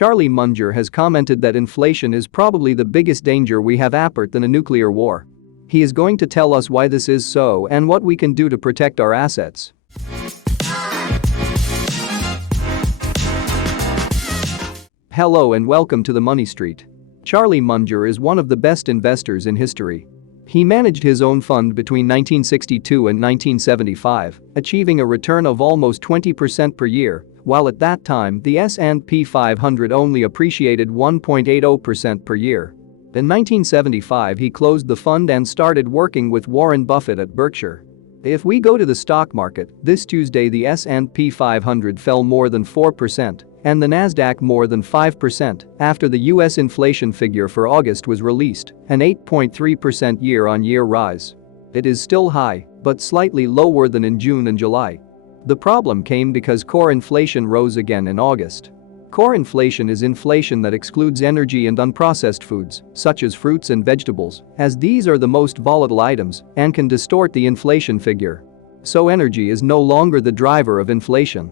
Charlie Munger has commented that inflation is probably the biggest danger we have apart than a nuclear war. He is going to tell us why this is so and what we can do to protect our assets. Hello and welcome to the Money Street. Charlie Munger is one of the best investors in history. He managed his own fund between 1962 and 1975, achieving a return of almost 20% per year, while at that time the S&P 500 only appreciated 1.80% per year. In 1975 he closed the fund and started working with Warren Buffett at Berkshire. If we go to the stock market, this Tuesday the S&P 500 fell more than 4% and the Nasdaq more than 5% after the US inflation figure for August was released, an 8.3% year-on-year rise. It is still high, but slightly lower than in June and July. The problem came because core inflation rose again in August. Core inflation is inflation that excludes energy and unprocessed foods, such as fruits and vegetables, as these are the most volatile items and can distort the inflation figure. So energy is no longer the driver of inflation.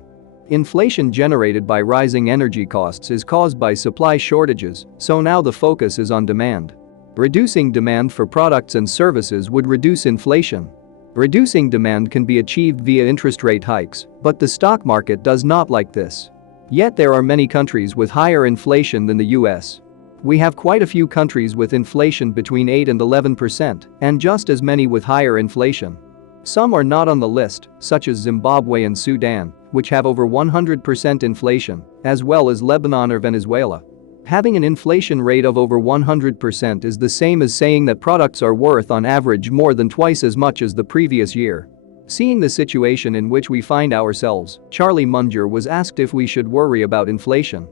Inflation generated by rising energy costs is caused by supply shortages, so now the focus is on demand. Reducing demand for products and services would reduce inflation. Reducing demand can be achieved via interest rate hikes, but the stock market does not like this. Yet there are many countries with higher inflation than the US. We have quite a few countries with inflation between 8 and 11%, and just as many with higher inflation. Some are not on the list, such as Zimbabwe and Sudan, which have over 100% inflation, as well as Lebanon or Venezuela. Having an inflation rate of over 100% is the same as saying that products are worth on average more than twice as much as the previous year. Seeing the situation in which we find ourselves, Charlie Munger was asked if we should worry about inflation.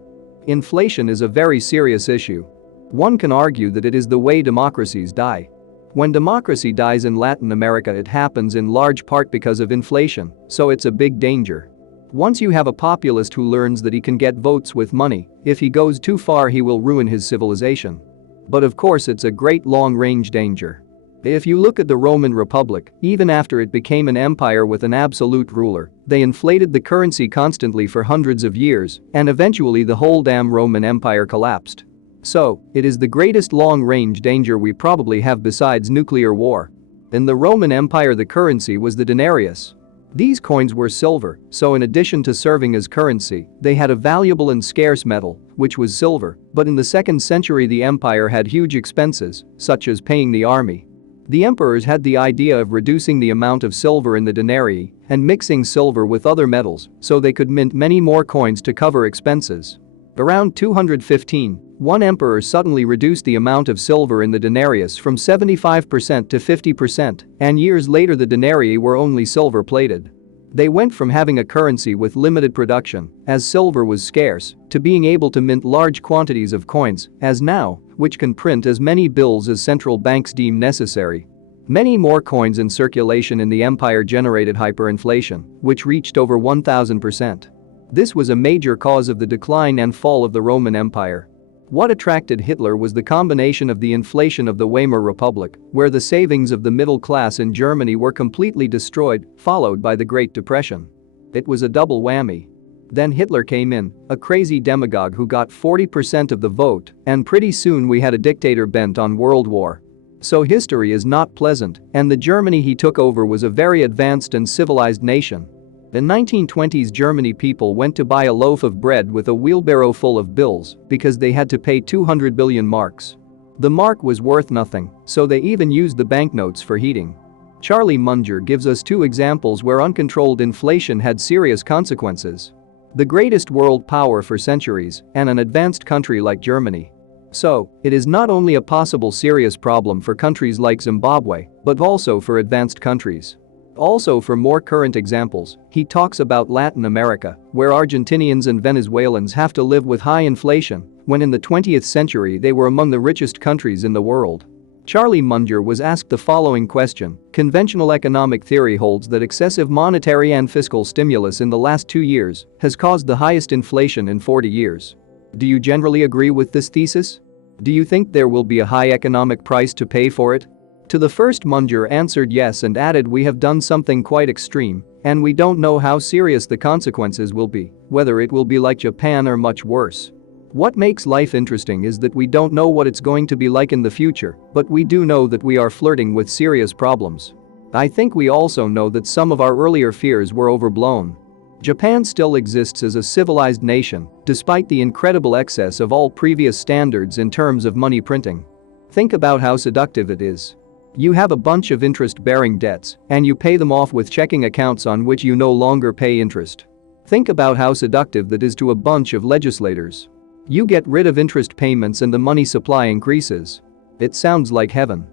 Inflation is a very serious issue. One can argue that it is the way democracies die. When democracy dies in Latin America, it happens in large part because of inflation, so it's a big danger. Once you have a populist who learns that he can get votes with money, if he goes too far he will ruin his civilization. But of course it's a great long-range danger. If you look at the Roman Republic, even after it became an empire with an absolute ruler, they inflated the currency constantly for hundreds of years, and eventually the whole damn Roman Empire collapsed. So, it is the greatest long-range danger we probably have besides nuclear war. In the Roman Empire the currency was the denarius. These coins were silver, so in addition to serving as currency, they had a valuable and scarce metal, which was silver, but in the 2nd century the empire had huge expenses, such as paying the army. The emperors had the idea of reducing the amount of silver in the denarii and mixing silver with other metals so they could mint many more coins to cover expenses. Around 215, one emperor suddenly reduced the amount of silver in the denarius from 75% to 50%, and years later the denarii were only silver-plated. They went from having a currency with limited production, as silver was scarce, to being able to mint large quantities of coins, as now, which can print as many bills as central banks deem necessary. Many more coins in circulation in the empire generated hyperinflation, which reached over 1,000%. This was a major cause of the decline and fall of the Roman Empire. What attracted Hitler was the combination of the inflation of the Weimar Republic, where the savings of the middle class in Germany were completely destroyed, followed by the Great Depression. It was a double whammy. Then Hitler came in, a crazy demagogue who got 40% of the vote, and pretty soon we had a dictator bent on world war. So history is not pleasant, and the Germany he took over was a very advanced and civilized nation. In 1920s Germany people went to buy a loaf of bread with a wheelbarrow full of bills because they had to pay 200 billion marks. The mark was worth nothing, so they even used the banknotes for heating. Charlie Munger gives us 2 examples where uncontrolled inflation had serious consequences. The greatest world power for centuries and an advanced country like Germany. So, it is not only a possible serious problem for countries like Zimbabwe, but also for advanced countries. Also, for more current examples, he talks about Latin America, where Argentinians and Venezuelans have to live with high inflation, when in the 20th century they were among the richest countries in the world. Charlie Munger was asked the following question: conventional economic theory holds that excessive monetary and fiscal stimulus in the last 2 years has caused the highest inflation in 40 years. Do you generally agree with this thesis? Do you think there will be a high economic price to pay for it? To the first, Munger answered yes and added, we have done something quite extreme, and we don't know how serious the consequences will be, whether it will be like Japan or much worse. What makes life interesting is that we don't know what it's going to be like in the future, but we do know that we are flirting with serious problems. I think we also know that some of our earlier fears were overblown. Japan still exists as a civilized nation, despite the incredible excess of all previous standards in terms of money printing. Think about how seductive it is. You have a bunch of interest-bearing debts, and you pay them off with checking accounts on which you no longer pay interest. Think about how seductive that is to a bunch of legislators. You get rid of interest payments and the money supply increases. It sounds like heaven.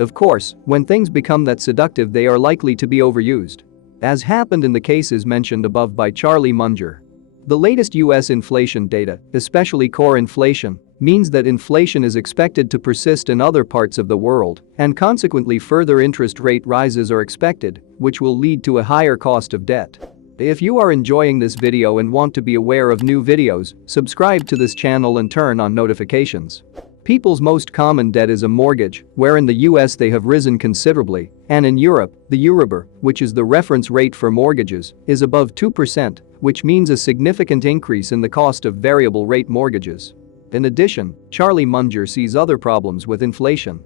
Of course, when things become that seductive, they are likely to be overused, as happened in the cases mentioned above by Charlie Munger. The latest US inflation data, especially core inflation, means that inflation is expected to persist in other parts of the world, and consequently further interest rate rises are expected, which will lead to a higher cost of debt. If you are enjoying this video and want to be aware of new videos, subscribe to this channel and turn on notifications. People's most common debt is a mortgage, where in the US they have risen considerably, and in Europe, the Euribor, which is the reference rate for mortgages, is above 2%, which means a significant increase in the cost of variable rate mortgages. In addition, Charlie Munger sees other problems with inflation.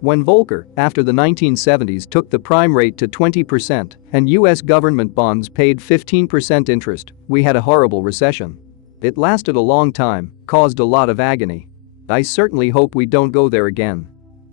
When Volcker, after the 1970s, took the prime rate to 20% and US government bonds paid 15% interest, we had a horrible recession. It lasted a long time, caused a lot of agony. I certainly hope we don't go there again.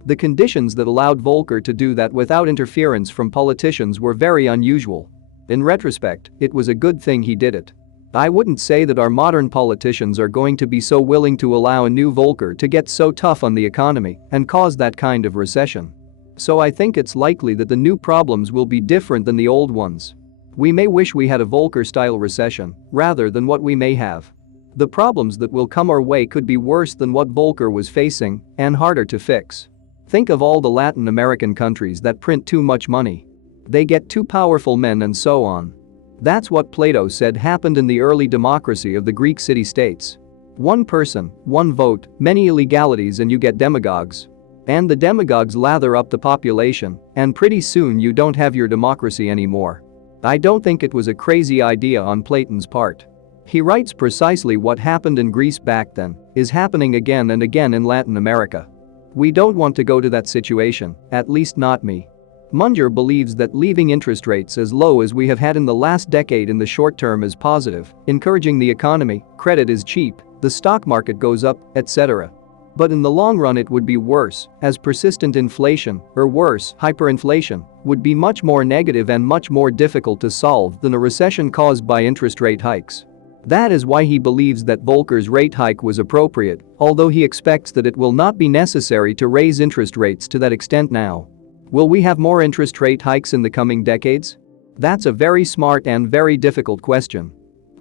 The conditions that allowed Volcker to do that without interference from politicians were very unusual. In retrospect, it was a good thing he did it. I wouldn't say that our modern politicians are going to be so willing to allow a new Volcker to get so tough on the economy and cause that kind of recession. So I think it's likely that the new problems will be different than the old ones. We may wish we had a Volcker-style recession rather than what we may have. The problems that will come our way could be worse than what Volcker was facing and harder to fix. Think of all the Latin American countries that print too much money. They get too powerful men and so on. That's what Plato said happened in the early democracy of the Greek city-states. One person, one vote, many illegalities, and you get demagogues. And the demagogues lather up the population, and pretty soon you don't have your democracy anymore. I don't think it was a crazy idea on Platon's part. He writes precisely what happened in Greece back then is happening again and again in Latin America. We don't want to go to that situation, at least not me. Munger believes that leaving interest rates as low as we have had in the last decade in the short term is positive, encouraging the economy, credit is cheap, the stock market goes up, etc. But in the long run it would be worse, as persistent inflation, or worse, hyperinflation, would be much more negative and much more difficult to solve than a recession caused by interest rate hikes. That is why he believes that Volcker's rate hike was appropriate, although he expects that it will not be necessary to raise interest rates to that extent now. Will we have more interest rate hikes in the coming decades? That's a very smart and very difficult question.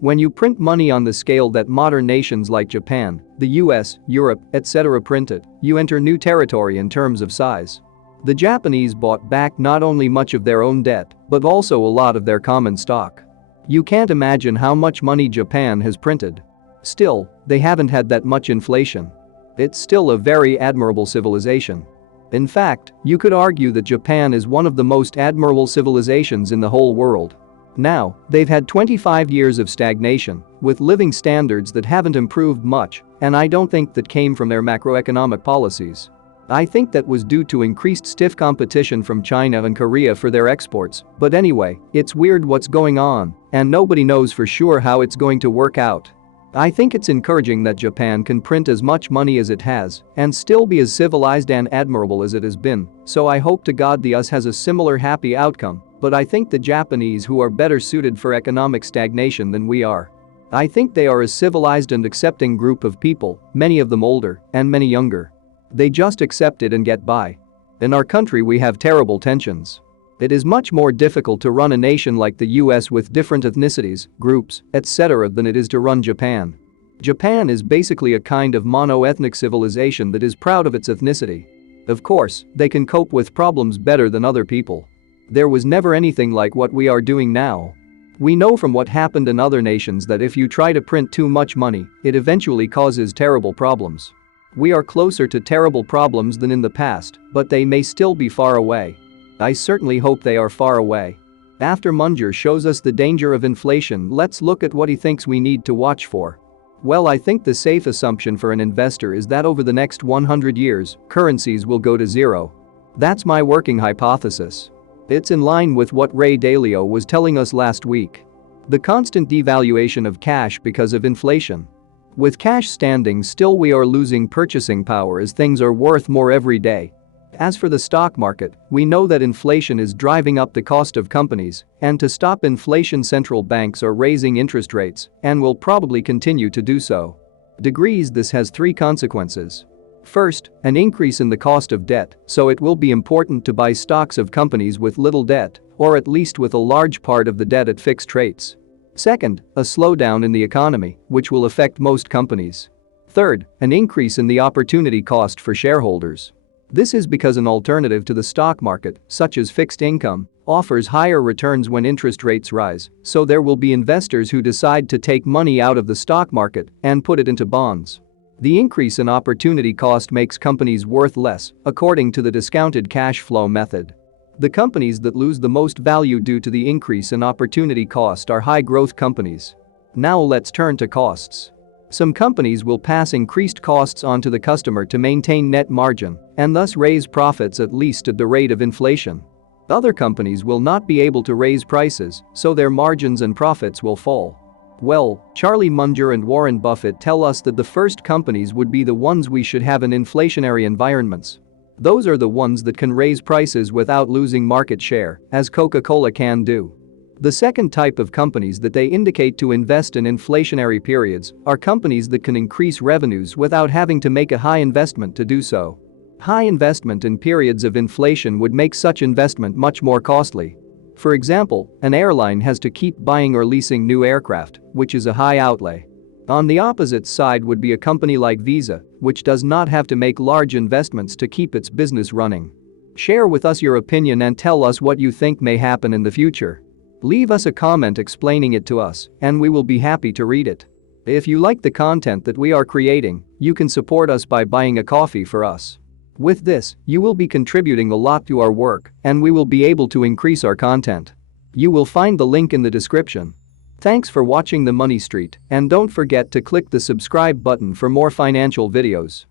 When you print money on the scale that modern nations like Japan, the US, Europe, etc. printed, you enter new territory in terms of size. The Japanese bought back not only much of their own debt, but also a lot of their common stock. You can't imagine how much money Japan has printed. Still, they haven't had that much inflation. It's still a very admirable civilization. In fact, you could argue that Japan is one of the most admirable civilizations in the whole world. Now, they've had 25 years of stagnation, with living standards that haven't improved much, and I don't think that came from their macroeconomic policies. I think that was due to increased stiff competition from China and Korea for their exports, but anyway, it's weird what's going on, and nobody knows for sure how it's going to work out. I think it's encouraging that Japan can print as much money as it has and still be as civilized and admirable as it has been, so I hope to God the US has a similar happy outcome, but I think the Japanese who are better suited for economic stagnation than we are. I think they are a civilized and accepting group of people, many of them older and many younger. They just accept it and get by. In our country we have terrible tensions. It is much more difficult to run a nation like the US with different ethnicities, groups, etc. than it is to run Japan. Japan is basically a kind of mono-ethnic civilization that is proud of its ethnicity. Of course, they can cope with problems better than other people. There was never anything like what we are doing now. We know from what happened in other nations that if you try to print too much money, it eventually causes terrible problems. We are closer to terrible problems than in the past, but they may still be far away. I certainly hope they are far away. After Munger shows us the danger of inflation, let's look at what he thinks we need to watch for. Well, I think the safe assumption for an investor is that over the next 100 years, currencies will go to zero. That's my working hypothesis. It's in line with what Ray Dalio was telling us last week. The constant devaluation of cash because of inflation. With cash standing still, we are losing purchasing power as things are worth more every day. As for the stock market, we know that inflation is driving up the cost of companies, and to stop inflation central banks are raising interest rates and will probably continue to do so. This has three consequences. First, an increase in the cost of debt, so it will be important to buy stocks of companies with little debt, or at least with a large part of the debt at fixed rates. Second, a slowdown in the economy, which will affect most companies. Third, an increase in the opportunity cost for shareholders. This is because an alternative to the stock market, such as fixed income, offers higher returns when interest rates rise, so there will be investors who decide to take money out of the stock market and put it into bonds. The increase in opportunity cost makes companies worth less, according to the discounted cash flow method. The companies that lose the most value due to the increase in opportunity cost are high-growth companies. Now let's turn to costs. Some companies will pass increased costs on to the customer to maintain net margin and thus raise profits at least at the rate of inflation. Other companies will not be able to raise prices, so their margins and profits will fall. Well, Charlie Munger and Warren Buffett tell us that the first companies would be the ones we should have in inflationary environments. Those are the ones that can raise prices without losing market share, as Coca-Cola can do. The second type of companies that they indicate to invest in inflationary periods are companies that can increase revenues without having to make a high investment to do so. High investment in periods of inflation would make such investment much more costly. For example, an airline has to keep buying or leasing new aircraft, which is a high outlay. On the opposite side would be a company like Visa, which does not have to make large investments to keep its business running. Share with us your opinion and tell us what you think may happen in the future. Leave us a comment explaining it to us, and we will be happy to read it. If you like the content that we are creating, you can support us by buying a coffee for us. With this, you will be contributing a lot to our work, and we will be able to increase our content. You will find the link in the description. Thanks for watching The Money Street, and don't forget to click the subscribe button for more financial videos.